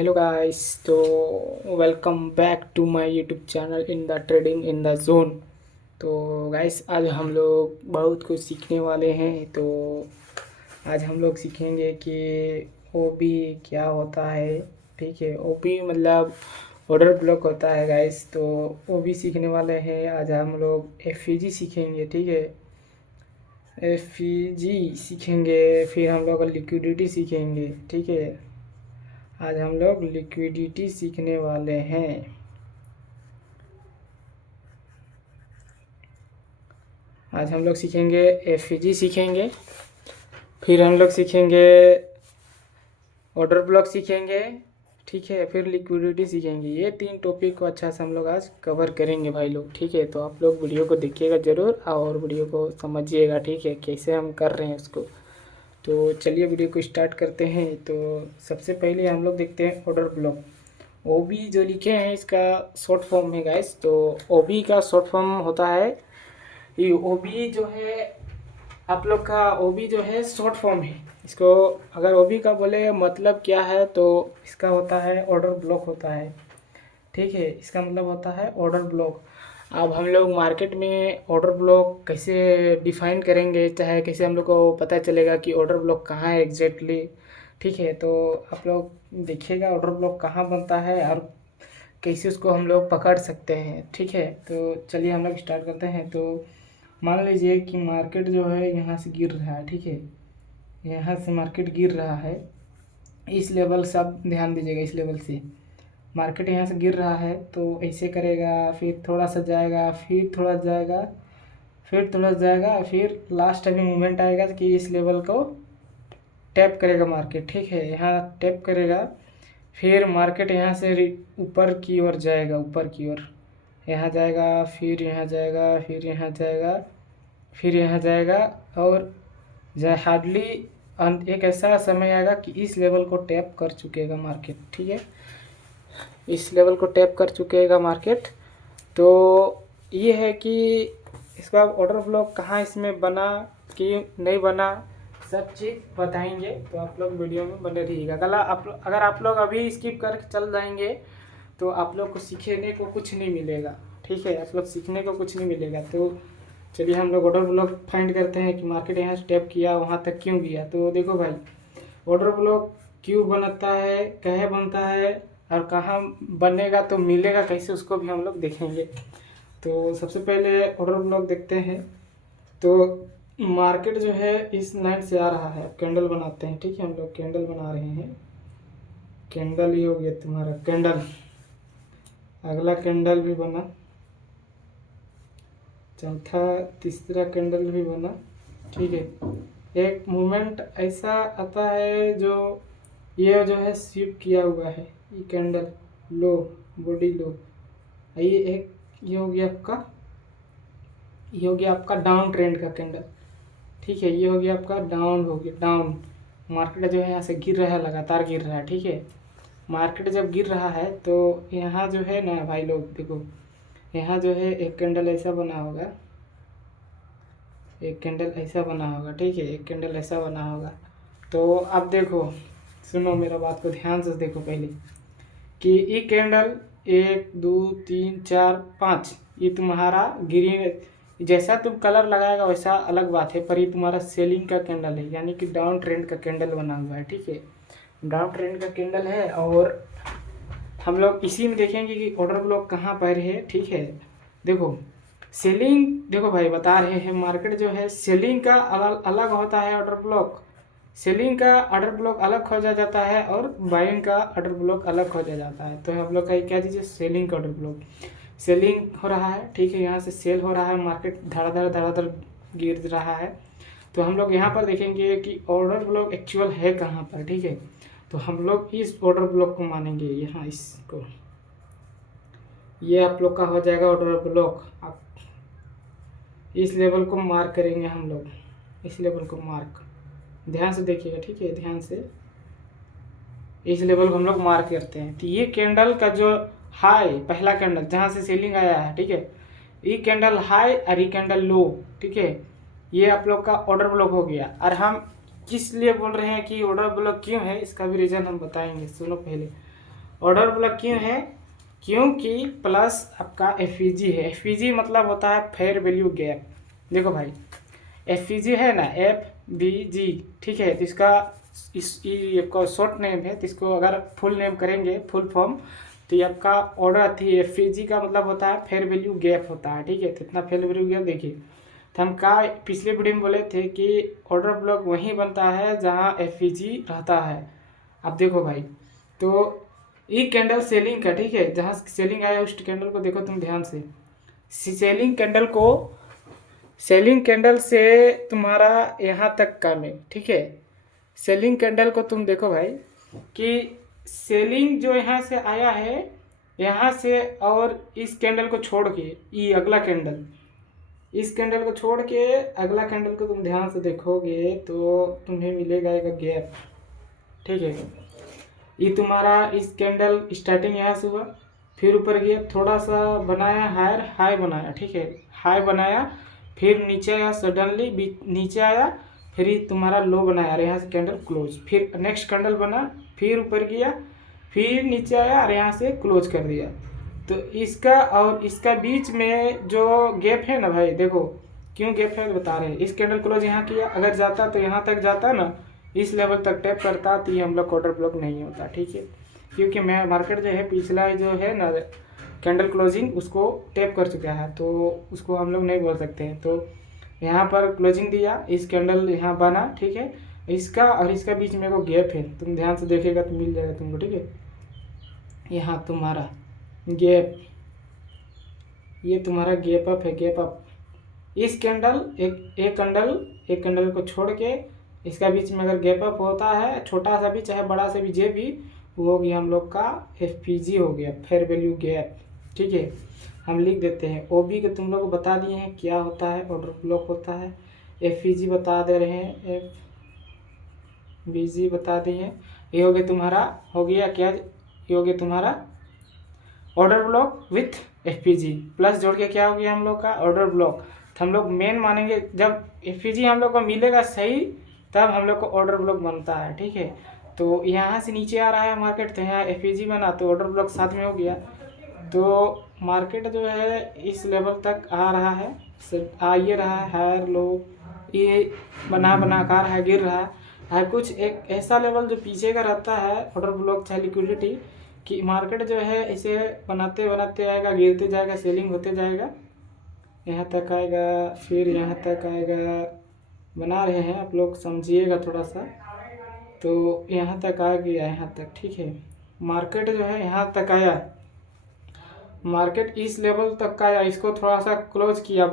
Hello guys, तो welcome back to my YouTube channel in the trading in the zone. तो guys, आज हम लोग बहुत कुछ सीखने वाले हैं। तो आज हम लोग सीखेंगे कि ओबी क्या होता है। ठीक है, ओबी मतलब ऑर्डर ब्लॉक होता है गाइस। तो ओबी सीखने वाले हैं। आज हम लोग एफईजी सीखेंगे। ठीक है, एफईजी सीखेंगे, फिर हम लोग लिक्विडिटी सीखेंगे। ठीक है, आज हम लोग लिक्विडिटी सीखने वाले हैं। आज हम लोग सीखेंगे एफईजी सीखेंगे, फिर हम लोग सीखेंगे ऑर्डर ब्लॉक सीखेंगे। ठीक है, फिर लिक्विडिटी सीखेंगे। ये 3 टॉपिक को अच्छा से हम लोग आज कवर करेंगे भाई लोग। ठीक है, तो आप लोग वीडियो को देखिएगा ज़रूर और वीडियो को समझिएगा। ठीक है, कैसे हम कर रहे हैं उसको। तो चलिए वीडियो को स्टार्ट करते हैं। तो सबसे पहले हम लोग देखते हैं ऑर्डर ब्लॉक। ओबी जो लिखे हैं इसका शॉर्ट फॉर्म है गाइस। तो ओबी का शॉर्ट फॉर्म होता है, ये ओबी जो है आप लोग का ओबी जो है शॉर्ट फॉर्म है। इसको अगर ओबी का बोले मतलब क्या है, तो इसका होता है ऑर्डर ब्लॉक होता है। ठीक है, इसका मतलब होता है ऑर्डर ब्लॉक। अब हम लोग मार्केट में ऑर्डर ब्लॉक कैसे डिफाइन करेंगे, चाहे कैसे हम लोग को पता चलेगा कि ऑर्डर ब्लॉक कहाँ है एग्जैक्टली। ठीक है, तो आप लोग देखिएगा ऑर्डर ब्लॉक कहाँ बनता है और कैसे उसको हम लोग पकड़ सकते हैं। ठीक है, तो चलिए हम लोग स्टार्ट करते हैं। तो मान लीजिए कि मार्केट जो है यहाँ से गिर रहा है। ठीक है, यहाँ से मार्केट गिर रहा है। इस लेवल से आप ध्यान दीजिएगा, इस लेवल से मार्केट यहाँ से गिर रहा है। तो ऐसे करेगा, फिर थोड़ा सा जाएगा, फिर थोड़ा जाएगा, फिर थोड़ा जाएगा, फिर लास्ट अभी मूवमेंट आएगा कि इस लेवल को टैप करेगा मार्केट। ठीक है, यहाँ टैप करेगा, फिर मार्केट यहाँ से ऊपर की ओर जाएगा, ऊपर की ओर यहाँ जाएगा, फिर यहाँ जाएगा, फिर यहाँ जाएगा, फिर यहाँ जाएगा और हार्डली एक ऐसा समय आएगा कि इस लेवल को टैप कर चुकेगा मार्केट। ठीक है, इस लेवल को टैप कर चुकेगा मार्केट। तो ये है कि इसका ऑर्डर ब्लॉक कहाँ इसमें बना कि नहीं बना, सब चीज़ बताएंगे। तो आप लोग वीडियो में बने रहिएगा। अगर आप लोग अभी स्किप करके चल जाएंगे तो आप लोग को सीखने को कुछ नहीं मिलेगा। ठीक है, आप लोग सीखने को कुछ नहीं मिलेगा। तो चलिए हम लोग ऑर्डर ब्लॉक फाइंड करते हैं कि मार्केट यहाँ से टैप किया, वहाँ तक क्यों गया। तो देखो भाई, ऑर्डर ब्लॉक क्यों बनता है, कहे बनता है और कहाँ बनेगा, तो मिलेगा कैसे, उसको भी हम लोग देखेंगे। तो सबसे पहले ऑर्डर ब्लॉक देखते हैं। तो मार्केट जो है इस लाइन से आ रहा है, कैंडल बनाते हैं। ठीक है, हम लोग कैंडल बना रहे हैं। कैंडल ही हो गया तुम्हारा कैंडल, अगला कैंडल भी बना, चौथा तीसरा कैंडल भी बना। ठीक है, एक मूवमेंट ऐसा आता है जो ये जो है स्वीप किया हुआ है, ये कैंडल लो, बॉडी लो, ये एक ये हो गया आपका, ये हो गया आपका डाउन ट्रेंड का कैंडल। ठीक है, ये हो गया आपका डाउन, हो गया डाउन। मार्केट जो है यहाँ से गिर रहा है, लगातार गिर रहा है। ठीक है, मार्केट जब गिर रहा है तो यहाँ जो है ना भाई लोग देखो, यहाँ जो है एक कैंडल ऐसा बना होगा, एक कैंडल ऐसा बना होगा। ठीक है, एक कैंडल ऐसा बना होगा। तो अब देखो, सुनो मेरा बात को ध्यान से देखो पहले कि ये कैंडल 1 2 3 4 5, ये तुम्हारा ग्रीन, जैसा तुम कलर लगाएगा वैसा अलग बात है, पर ये तुम्हारा सेलिंग का कैंडल है, यानी कि डाउन ट्रेंड का कैंडल बना हुआ है। ठीक है, डाउन ट्रेंड का कैंडल है और हम लोग इसी में देखेंगे कि ऑर्डर ब्लॉक कहाँ पर है। ठीक है, देखो सेलिंग, देखो भाई बता रहे हैं मार्केट जो है सेलिंग का अलग अलग होता है ऑर्डर ब्लॉक, सेलिंग का ऑर्डर ब्लॉक अलग हो जाता है और बाइंग का ऑर्डर ब्लॉक अलग हो जाता है। तो हम लोग का क्या दीजिए, सेलिंग का ऑर्डर ब्लॉक, सेलिंग हो रहा है। ठीक है, यहाँ से सेल हो रहा है, मार्केट धड़ाधड़ गिर रहा है। तो हम लोग यहाँ पर देखेंगे कि ऑर्डर ब्लॉक एक्चुअल है कहाँ पर। ठीक है, तो हम लोग इस ऑर्डर ब्लॉक को मानेंगे, यहाँ इसको, ये आप लोग का हो जाएगा ऑर्डर ब्लॉक। आप इस लेवल को मार्क करेंगे हम लोग, इस लेवल को मार्क, ध्यान से देखिएगा। ठीक है, ध्यान से इस लेवल को हम लोग मार्क करते हैं। तो ये कैंडल का जो हाई, पहला कैंडल जहाँ से सेलिंग आया है, ठीक है, ये कैंडल हाई और ये कैंडल लो। ठीक है, ये आप लोग का ऑर्डर ब्लॉक हो गया। और हम किस लिए बोल रहे हैं कि ऑर्डर ब्लॉक क्यों है, इसका भी रीज़न हम बताएंगे। सुनो पहले, ऑर्डर ब्लॉक क्यों है? क्योंकि प्लस आपका एफ है। एफ मतलब होता है फेयर वैल्यू गैप। देखो भाई, एफ है ना, FVG, ठीक है, तो इसका आपका शॉर्ट नेम है, तो इसको अगर फुल नेम करेंगे, फुल फॉर्म, तो ये आपका ऑर्डर आती है। FVG का मतलब होता है फेयर वैल्यू गैप होता है, ठीक है। तो इतना फेयर वैल्यू गैप देखिए, तो हम का पिछले वीडियो में बोले थे कि ऑर्डर ब्लॉक वहीं बनता है जहाँ FVG रहता है। अब देखो भाई, तो ये कैंडल सेलिंग का, ठीक है, जहाँ सेलिंग आया उस कैंडल को देखो तुम ध्यान से। सेलिंग कैंडल से तुम्हारा यहाँ तक का में, ठीक है, सेलिंग कैंडल को तुम देखो भाई कि सेलिंग जो यहाँ से आया है, यहाँ से, और इस कैंडल को छोड़ के ये अगला कैंडल, इस कैंडल को छोड़ के अगला कैंडल को तुम ध्यान से देखोगे तो तुम्हें मिलेगा एक गैप, ठीक है। ये तुम्हारा इस कैंडल स्टार्टिंग यहाँ से हुआ, फिर ऊपर गया, थोड़ा सा बनाया हायर, हाई बनाया, ठीक है, हाई बनाया, फिर नीचे आया, सडनली नीचे आया, फिर ये तुम्हारा लो बनाया और यहाँ से कैंडल क्लोज, फिर नेक्स्ट कैंडल बना, फिर ऊपर गया, फिर नीचे आया और यहाँ से क्लोज कर दिया। तो इसका और इसका बीच में जो गैप है ना भाई, देखो क्यों गैप है बता रहे हैं। इस कैंडल क्लोज यहाँ किया, अगर जाता तो यहाँ तक जाता ना, इस लेवल तक टैप करता, तो ये हम लोग ऑर्डर ब्लॉक नहीं होता, ठीक है। क्योंकि मैं मार्केट जो है पिछला जो है ना कैंडल क्लोजिंग उसको टैप कर चुका है, तो उसको हम लोग नहीं बोल सकते हैं। तो यहाँ पर क्लोजिंग दिया, इस कैंडल यहाँ बना, ठीक है, इसका और इसका बीच में को गैप है, तुम ध्यान से देखेगा तो मिल जाएगा तुमको, ठीक है। यहाँ तुम्हारा गैप, ये तुम्हारा गैप अप है, गैप अप। इस कैंडल एक कैंडल को छोड़ के इसका बीच में अगर गैप अप होता है, छोटा सा भी चाहे बड़ा सा भी, जे भी, वो हो गया हम लोग का FPG हो गया, फेयर वैल्यू गैप, ठीक है। हम लिख देते हैं OB के, तुम लोग को बता दिए हैं क्या होता है, ऑर्डर ब्लॉक होता है। FPG बता दे रहे हैं, FVG बता दिए हैं। ये हो गया तुम्हारा, हो गया क्या, ये हो गया तुम्हारा order block with FPG, plus जोड़ के क्या हो गया हम लोग का ऑर्डर ब्लॉक। तो हम लोग मेन मानेंगे जब FPG हम लोग को मिलेगा सही, तब हम लोग को ऑर्डर ब्लॉक बनता है, ठीक है। तो यहाँ से नीचे आ रहा है मार्केट, तो यहाँ FPG बना तो ऑर्डर ब्लॉक साथ में हो गया। तो मार्केट जो है इस लेवल तक आ रहा है, आ ये रहा है हायर लो, ये बना आकार है, गिर रहा है कुछ एक ऐसा लेवल जो पीछे का रहता है ऑर्डर ब्लॉक चाहे लिक्विडिटी कि मार्केट जो है इसे बनाते बनाते आएगा, गिरते जाएगा, सेलिंग होते जाएगा, यहाँ तक आएगा, फिर यहाँ तक आएगा, बना रहे हैं आप लोग समझिएगा थोड़ा सा। तो यहाँ तक आ गया, यहाँ तक, ठीक है। मार्केट जो है यहाँ तक आया, मार्केट इस लेवल तक का आया, इसको थोड़ा सा क्लोज किया,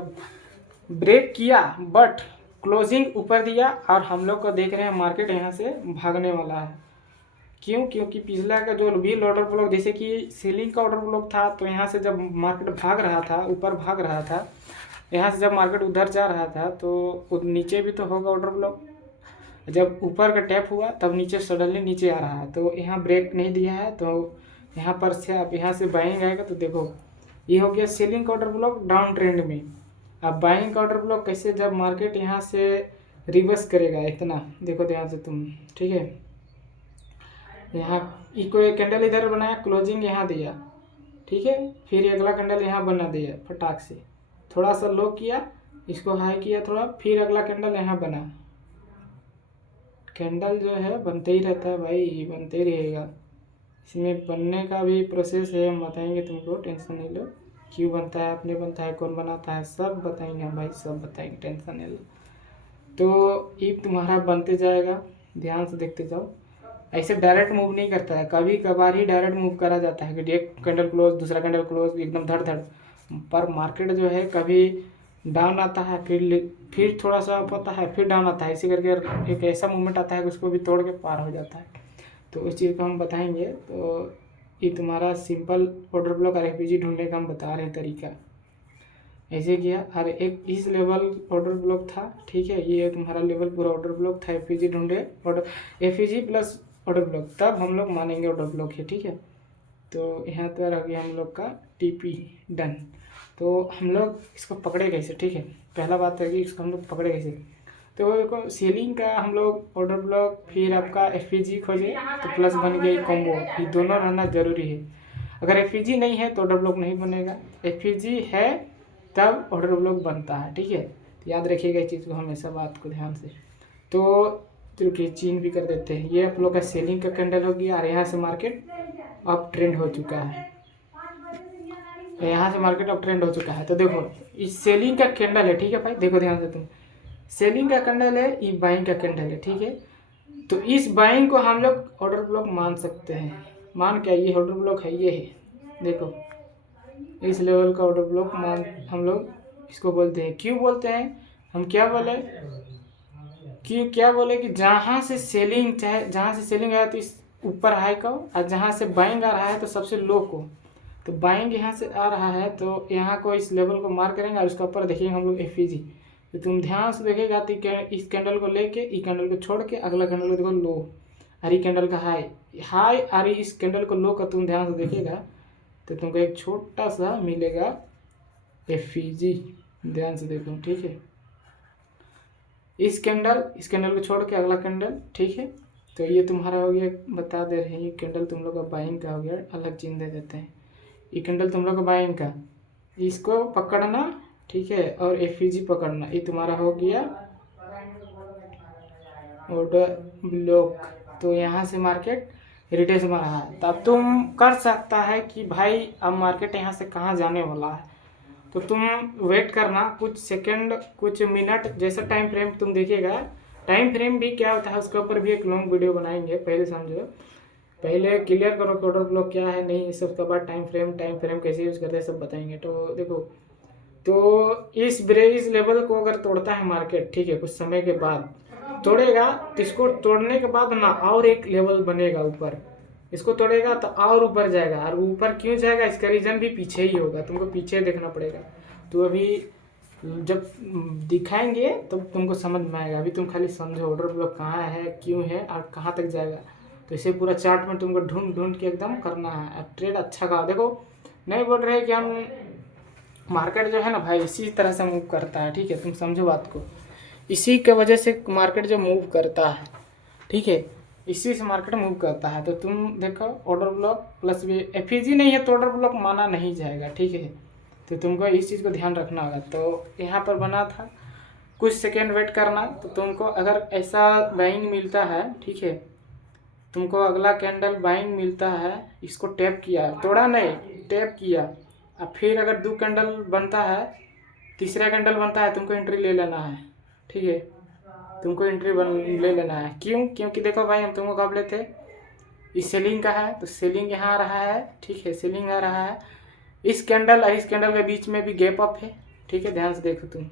ब्रेक किया, बट क्लोजिंग ऊपर दिया, और हम लोग को देख रहे हैं मार्केट यहाँ से भागने वाला है। क्यों? क्योंकि पिछला का जो भी ऑर्डर ब्लॉक, जैसे कि सेलिंग का ऑर्डर ब्लॉक था, तो यहाँ से जब मार्केट भाग रहा था, ऊपर भाग रहा था, यहाँ से जब मार्केट उधर जा रहा था, तो नीचे भी तो होगा ऑर्डर ब्लॉक। जब ऊपर का टैप हुआ तब नीचे सडनली नीचे आ रहा है, तो यहाँ ब्रेक नहीं दिया है, तो यहाँ पर से आप यहाँ से बाइंग आएगा, तो देखो ये हो गया सेलिंग का ऑर्डर ब्लॉक डाउन ट्रेंड में। अब बाइंग का ऑर्डर ब्लॉक कैसे, जब मार्केट यहाँ से रिवर्स करेगा इतना, देखो ध्यान से तुम, ठीक है। यहाँ इको एक कैंडल इधर बनाया, क्लोजिंग यहाँ दिया, ठीक है, फिर अगला कैंडल यहाँ बना दिया फटाक से, थोड़ा सा लो किया, इसको हाई किया थोड़ा, फिर अगला कैंडल यहाँ बना। कैंडल जो है बनते ही रहता है भाई, बनते ही रहेगा, इसमें बनने का भी प्रोसेस है, हम बताएंगे तुमको, टेंशन नहीं लो। क्यों बनता है, अपने बनता है, कौन बनाता है, सब बताएंगे हम भाई, सब बताएंगे, टेंशन नहीं लो। तो ये तुम्हारा बनते जाएगा, ध्यान से देखते जाओ। ऐसे डायरेक्ट मूव नहीं करता है, कभी कभार ही डायरेक्ट मूव करा जाता है कि एक कैंडल क्लोज, दूसरा कैंडल क्लोज, एकदम धड़ धड़। पर मार्केट जो है कभी डाउन आता है, फिर थोड़ा सा अप होता है, फिर डाउन आता है, इसी करके एक ऐसा मूवमेंट आता है कि उसको भी तोड़ के पार हो जाता है। तो उस चीज़ को हम बताएंगे। तो ये तुम्हारा सिंपल ऑर्डर ब्लॉक और FPG ढूंढने का हम बता रहे हैं तरीका। ऐसे किया, और एक इस लेवल ऑर्डर ब्लॉक था, ठीक है, ये तुम्हारा लेवल पूरा ऑर्डर ब्लॉक था, FPG ढूंढे, order FPG plus order block, तब हम लोग मानेंगे ऑर्डर ब्लॉक है, ठीक है। तो यहाँ पर आ गया हम लोग का TP डन। तो हम लोग इसको पकड़े कैसे, ठीक है, पहला बात है कि इसको हम लोग पकड़े कैसे। तो देखो सेलिंग का हम लोग ऑर्डर ब्लॉक, फिर आपका एफपीजी खोजे तो प्लस बन गया कॉम्बो, ये दोनों रहना जरूरी है। अगर एफपीजी नहीं है तो ऑर्डर ब्लॉक नहीं बनेगा, एफपीजी है तब ऑर्डर ब्लॉक बनता है, ठीक है। तो याद रखिएगा इस चीज़ को, हमेशा बात को ध्यान से। तो रुकिए चेंज भी कर देते हैं। ये आप लोग का सेलिंग का कैंडल हो गया और यहाँ से मार्केट अप ट्रेंड हो चुका है, यहाँ से मार्केट अप ट्रेंड हो चुका है। तो देखो इस सेलिंग का कैंडल है, ठीक है भाई, देखो ध्यान से तुम, सेलिंग का कैंडल है, ये बाइंग का कैंडल है, ठीक है। तो इस बाइंग को हम लोग ऑर्डर ब्लॉक मान सकते हैं। मान क्या, ये ऑर्डर ब्लॉक है, ये है, देखो इस लेवल का ऑर्डर ब्लॉक मान हम लोग इसको बोलते हैं। क्यों बोलते हैं, हम क्या बोले, क्या बोले कि जहाँ से सेलिंग, चाहे जहाँ से सेलिंग आया तो इस ऊपर हाई को, और जहाँ से बाइंग आ रहा है तो सबसे लो को। तो बाइंग यहाँ से आ रहा है तो यहाँ को इस लेवल को मार करेंगे और उसके ऊपर देखेंगे हम लोग एफईजी। तो तुम ध्यान से देखेगा तो इस कैंडल को लेके इस कैंडल को छोड़ के अगला कैंडल को देखो लो, और ये कैंडल का हाई हाई, और इस कैंडल को लो का तुम ध्यान से देखेगा तो तुमको एक छोटा सा मिलेगा एफईजी, ध्यान से देखो, ठीक है। इस कैंडल को छोड़ के अगला कैंडल, ठीक है। तो ये तुम्हारा हो गया, बता दे रहे हैं, ये कैंडल तुम लोग का बाइंग का हो गया, अलग चिन्ह दे देते हैं। ये कैंडल तुम लोग का बाइंग का, इसको पकड़ना, ठीक है, और एफईजी पकड़ना, ये तुम्हारा हो गया ऑर्डर ब्लॉक। तो यहाँ से मार्केट रिटेस में रहा है, तब तुम कर सकता है कि भाई अब मार्केट यहाँ से कहाँ जाने वाला है। तो तुम वेट करना कुछ सेकंड, कुछ मिनट, जैसा टाइम फ्रेम तुम देखिएगा। टाइम फ्रेम भी क्या होता है उसके ऊपर भी एक लॉन्ग वीडियो बनाएंगे, पहले समझो, पहले क्लियर करो कि ऑर्डर ब्लॉक क्या है नहीं, सब उसके बाद टाइम फ्रेम कैसे यूज़ करते हैं सब बताएंगे। तो देखो, तो इस लेवल को अगर तोड़ता है मार्केट, ठीक है, कुछ समय के बाद तोड़ेगा, तो इसको तोड़ने के बाद ना और एक लेवल बनेगा ऊपर, इसको तोड़ेगा तो और ऊपर जाएगा, और ऊपर क्यों जाएगा इसका रीज़न भी पीछे ही होगा, तुमको पीछे देखना पड़ेगा। तो अभी जब दिखाएंगे तो तुमको समझ में आएगा, अभी तुम खाली समझो ऑर्डर ब्लॉक कहाँ है, क्यों है और कहाँ तक जाएगा। तो इसे पूरा चार्ट में तुमको ढूंढ ढूंढ के एकदम करना है। ट्रेड अच्छा का देखो, नहीं बोल रहे कि हम, मार्केट जो है ना भाई इसी तरह से मूव करता है, ठीक है, तुम समझो बात को, इसी के वजह से मार्केट जो मूव करता है, ठीक है, इसी से मार्केट मूव करता है। तो तुम देखो ऑर्डर ब्लॉक प्लस भी एफईजी नहीं है तो ऑर्डर ब्लॉक माना नहीं जाएगा, ठीक है। तो तुमको इस चीज़ को ध्यान रखना होगा। तो यहाँ पर बना था, कुछ सेकेंड वेट करना। तो तुमको अगर ऐसा बाइंग मिलता है, ठीक है, तुमको अगला कैंडल बाइंग मिलता है, इसको टैप किया, तोड़ा नहीं, टैप किया, और फिर अगर 2 कैंडल बनता है, तीसरा कैंडल बनता है, तुमको एंट्री ले लेना है, ठीक है, तुमको एंट्री ले लेना है। क्यों, क्योंकि देखो भाई हम तुमको कब लेते, इस सेलिंग का है तो सेलिंग यहाँ आ रहा है, ठीक है, सेलिंग आ रहा है, इस कैंडल और इस कैंडल के बीच में भी गैप अप है, ठीक है, ध्यान से देखो तुम,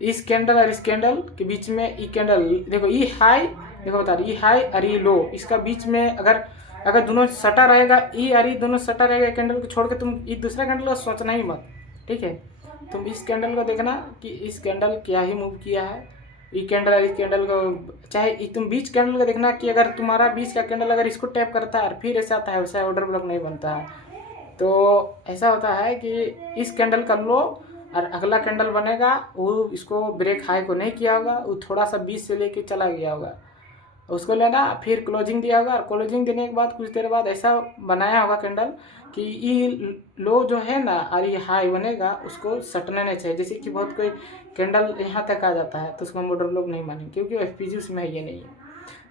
इस कैंडल और इस कैंडल के बीच में ये कैंडल देखो, ये हाई, देखो बता रही, ये हाई और ये लो, इसका बीच में अगर दोनों सटा रहेगा, ये और ये दोनों सटा रहेगा, कैंडल को छोड़ के तुम ये दूसरा कैंडल को सोचना ही मत, ठीक है। तुम इस कैंडल को देखना कि इस कैंडल क्या ही मूव किया है, ये कैंडल और इस कैंडल को, चाहे तुम बीच कैंडल को देखना कि अगर तुम्हारा बीच का कैंडल अगर इसको टैप करता है और फिर ऐसा आता है, वैसा ऑर्डर ब्लॉक नहीं बनता है। तो ऐसा होता है कि इस कैंडल कर लो और अगला कैंडल बनेगा, वो इसको ब्रेक हाई को नहीं किया होगा, वो थोड़ा सा 20 से लेके चला गया होगा, उसको लेना, फिर क्लोजिंग दिया होगा, और क्लोजिंग देने के बाद कुछ देर बाद ऐसा बनाया होगा कैंडल कि ये लो जो है ना और ये हाई बनेगा, उसको सटने नहीं चाहिए। जैसे कि बहुत कोई कैंडल यहाँ तक आ जाता है तो उसको हम ऑर्डर ब्लॉक नहीं मानेंगे, क्योंकि एफपीजी उसमें ये नहीं है।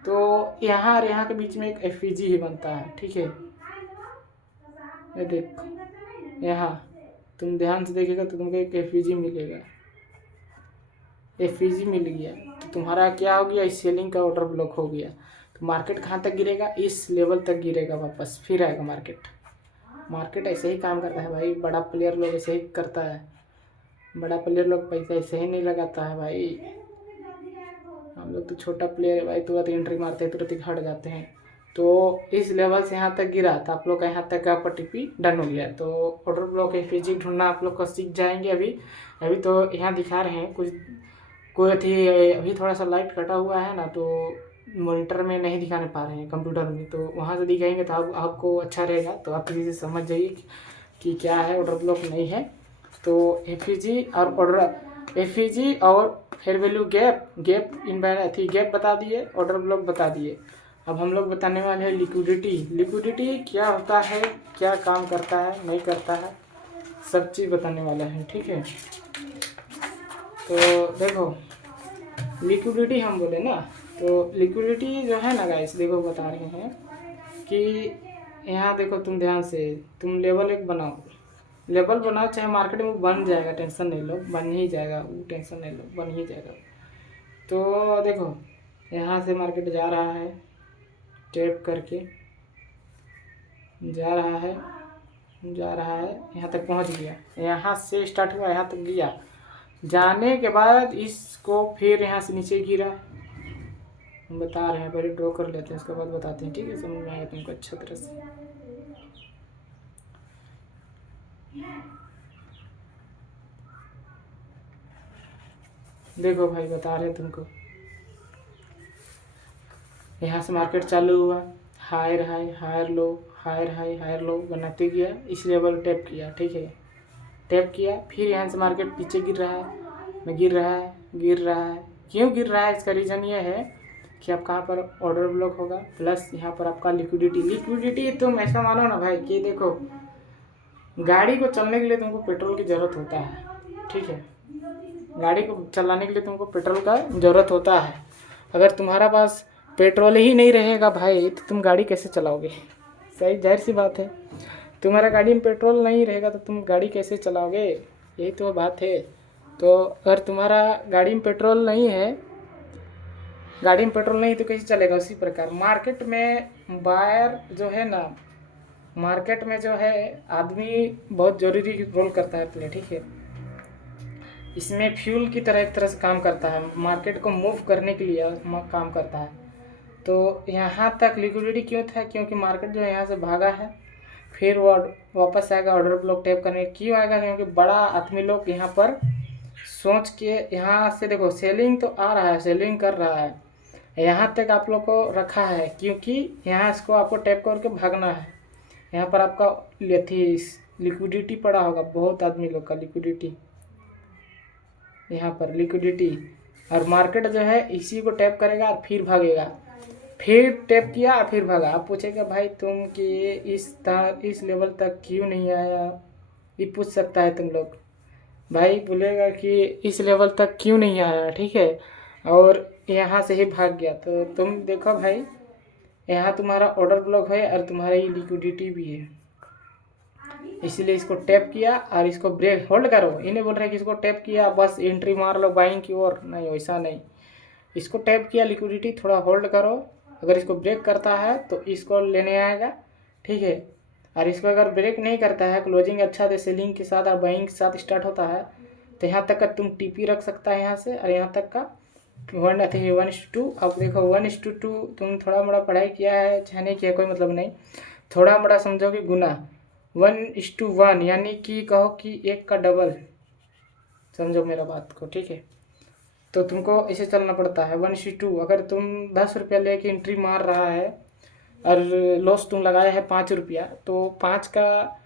तो यहाँ और यहाँ के बीच में एक एफपीजी ही बनता है, ठीक है। ये देखो यहाँ तुम ध्यान से देखेगा तो तुमको एक एफईजी मिलेगा, एफईजी मिल गया तो तुम्हारा क्या हो गया, इस सेलिंग का ऑर्डर ब्लॉक हो गया। तो मार्केट कहाँ तक गिरेगा, इस लेवल तक गिरेगा, वापस फिर आएगा मार्केट ऐसे ही काम करता है भाई, बड़ा प्लेयर लोग ऐसे ही करता है, बड़ा प्लेयर लोग पैसा ऐसे ही नहीं लगाता है भाई, हम लोग तो छोटा प्लेयर है भाई, तुरंत एंट्री मारते हैं, तुरंत हट जाते हैं। तो इस लेवल से यहाँ तक गिरा था, आप लोग का यहाँ तक का टीपी डन हो गया। तो ऑर्डर ब्लॉक एफईजी ढूंढना आप लोग को सीख जाएंगे। अभी तो यहाँ दिखा रहे हैं कुछ, कोई थी अभी थोड़ा सा लाइट कटा हुआ है ना, तो मॉनिटर में नहीं दिखाने पा रहे हैं, कंप्यूटर में, तो वहाँ से दिखाएंगे तो आपको अच्छा रहेगा। तो आप किसी से समझ जाइए कि क्या है ऑर्डर ब्लॉक नहीं है। तो एफईजी और ऑर्डर, एफईजी और फेयर वैल्यू गैप इन थी, गैप बता दिए, ऑर्डर ब्लॉक बता दिए। अब हम लोग बताने वाले हैं लिक्विडिटी। लिक्विडिटी क्या होता है, क्या काम करता है, नहीं करता है, सब चीज़ बताने वाले हैं, ठीक है। तो देखो लिक्विडिटी हम बोले ना, तो लिक्विडिटी जो है ना गाइस, देखो बता रहे हैं कि यहाँ देखो, तुम ध्यान से तुम लेवल एक बनाओ, लेवल बनाओ, चाहे मार्केट में बन जाएगा, टेंशन नहीं लो, बन ही जाएगा वो, टेंशन नहीं लो, बन ही जाएगा। तो देखो यहाँ से मार्केट जा रहा है, टैप करके जा रहा है, यहाँ तक पहुँच गया, यहाँ से स्टार्ट हुआ, यहाँ तक गया, जाने के बाद इसको फिर यहाँ से नीचे गिरा। हम बता रहे हैं, पहले ड्रॉ कर लेते हैं, उसके बाद बताते हैं, ठीक है, समझ में आएगा तुमको अच्छा तरह से। देखो भाई बता रहे तुमको, यहाँ से मार्केट चालू हुआ, higher high, higher low, higher high, higher low बनाते गया, इस लेवल टैप किया, ठीक है, टैप किया, फिर यहाँ से मार्केट पीछे गिर रहा है, गिर रहा है। क्यों गिर रहा है, इसका रीज़न ये है कि आपका यहाँ पर ऑर्डर ब्लॉक होगा, प्लस यहाँ पर आपका लिक्विडिटी तुम ऐसा मानो ना भाई कि देखो, गाड़ी को चलने के लिए तुमको पेट्रोल की ज़रूरत होता है, ठीक है, गाड़ी को चलाने के लिए तुमको पेट्रोल का ज़रूरत होता है। अगर तुम्हारा पास पेट्रोल ही नहीं रहेगा भाई, तो तुम गाड़ी कैसे चलाओगे? सही, जाहिर सी बात है, तुम्हारा गाड़ी में पेट्रोल नहीं रहेगा तो तुम गाड़ी कैसे चलाओगे, यही तो बात है। तो अगर तुम्हारा गाड़ी में पेट्रोल नहीं है, गाड़ी में पेट्रोल नहीं तो कैसे चलेगा? उसी प्रकार मार्केट में बायर जो है ना, मार्केट में जो है आदमी बहुत ज़रूरी रोल करता है प्ले, ठीक है, इसमें फ्यूल की तरह एक तरह से काम करता है, मार्केट को मूव करने के लिए काम करता है। तो यहाँ तक लिक्विडिटी क्यों था? क्योंकि मार्केट जो है यहाँ से भागा है, फिर वो वापस आएगा ऑर्डर ब्लॉक टैप करने। क्यों आएगा? क्योंकि बड़ा आदमी लोग यहाँ पर सोच के, यहाँ से देखो सेलिंग तो आ रहा है, सेलिंग कर रहा है, यहाँ तक आप लोग को रखा है, क्योंकि यहाँ इसको आपको टैप करके भागना है। यहाँ पर आपका लिक्विडिटी पड़ा होगा, बहुत आदमी लोग का लिक्विडिटी, यहाँ पर लिक्विडिटी, और मार्केट जो है इसी को टैप करेगा और फिर भागेगा, फिर टैप किया और फिर भागा। आप पूछेगा भाई तुम कि इस लेवल तक क्यों नहीं आया, ये पूछ सकता है तुम लोग, भाई बोलेगा कि इस लेवल तक क्यों नहीं आया, ठीक है, और यहाँ से ही भाग गया। तो तुम देखो भाई, यहाँ तुम्हारा ऑर्डर ब्लॉक है और तुम्हारा ये लिक्विडिटी भी है, इसलिए इसको टैप किया और इसको ब्रेक होल्ड करो। इन्हें बोल रहे हैं कि इसको टैप किया बस एंट्री मार लो बाइंग की ओर, नहीं वैसा नहीं, इसको टैप किया, लिक्विडिटी थोड़ा होल्ड करो, अगर इसको ब्रेक करता है तो इसको लेने आएगा, ठीक है, और इसको अगर ब्रेक नहीं करता है, क्लोजिंग अच्छा से सेलिंग के साथ और बाइंग के साथ स्टार्ट होता है, तो यहाँ तक का तुम टीपी रख सकता है यहाँ से, और यहाँ तक का 1:2। अब देखो 1:2 तुम थोड़ा मोड़ा पढ़ाई किया है चाहे नहीं किया कोई मतलब नहीं, थोड़ा मोड़ा समझो कि गुना 1:1, यानी कि कहो कि 1 का डबल, समझो मेरा बात को, ठीक है। तो तुमको ऐसे चलना पड़ता है 1:2। अगर तुम 10 रुपया लेके एंट्री मार रहा है और लॉस तुम लगाया है 5 रुपया, तो 5 का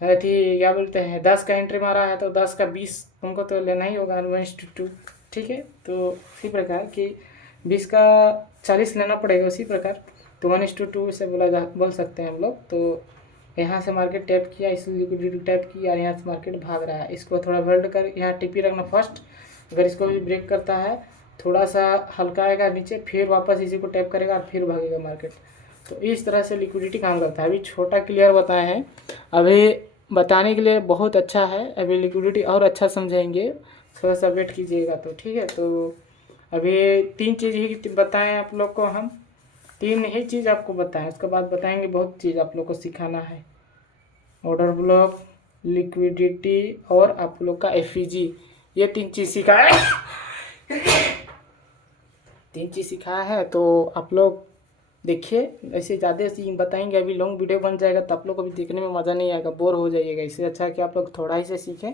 थी क्या बोलते हैं 10 का एंट्री मारा है, तो 10 का 20 तुमको तो लेना ही होगा 1:2, ठीक है। तो इसी प्रकार कि 20 का 40 लेना पड़ेगा, उसी प्रकार तो 1:2 से बोल सकते हैं हम लोग। तो यहाँ से मार्केट टैप किया, इसलिए लिक्विडिटी टैप किया और यहाँ से मार्केट भाग रहा है, इसको थोड़ा होल्ड कर, यहाँ टीपी रखना फर्स्ट, अगर इसको भी ब्रेक करता है थोड़ा सा हल्का आएगा नीचे, फिर वापस इसी को टैप करेगा और फिर भागेगा मार्केट। तो इस तरह से लिक्विडिटी काम करता है। अभी छोटा क्लियर बताए हैं, अभी बताने के लिए बहुत अच्छा है, अभी लिक्विडिटी और अच्छा समझाएंगे, थोड़ा सा वेट कीजिएगा तो, ठीक है। तो अभी 3 चीज़ ही बताएं आप लोग को, हम 3 ही चीज़ आपको बताएं, उसके बाद बताएंगे बहुत चीज़ आप लोग को सिखाना है, ऑर्डर ब्लॉक, लिक्विडिटी और आप लोग का एफईजी, ये 3 चीज़ सिखाया 3 चीज़ सिखाया है। तो आप लोग देखिए, ऐसे ज़्यादा सी बताएंगे, अभी लॉन्ग वीडियो बन जाएगा तो आप लोग को भी देखने में मज़ा नहीं आएगा, बोर हो जाइएगा। इससे अच्छा है कि आप लोग थोड़ा ही से सीखें,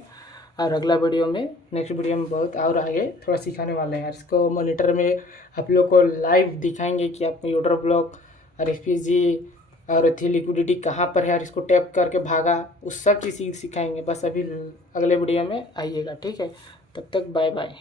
और अगला वीडियो में, नेक्स्ट वीडियो में बहुत और आगे थोड़ा सिखाने वाले हैं। इसको मॉनिटर में आप लोग को लाइव दिखाएंगे कि आप ऑर्डर ब्लॉक और एफईजी और थी लिक्विडिटी कहाँ पर है और इसको टैप करके भागा, उस सब चीज़ सिखाएंगे। बस अभी अगले वीडियो में आइएगा, ठीक है। तब तक बाय बाय।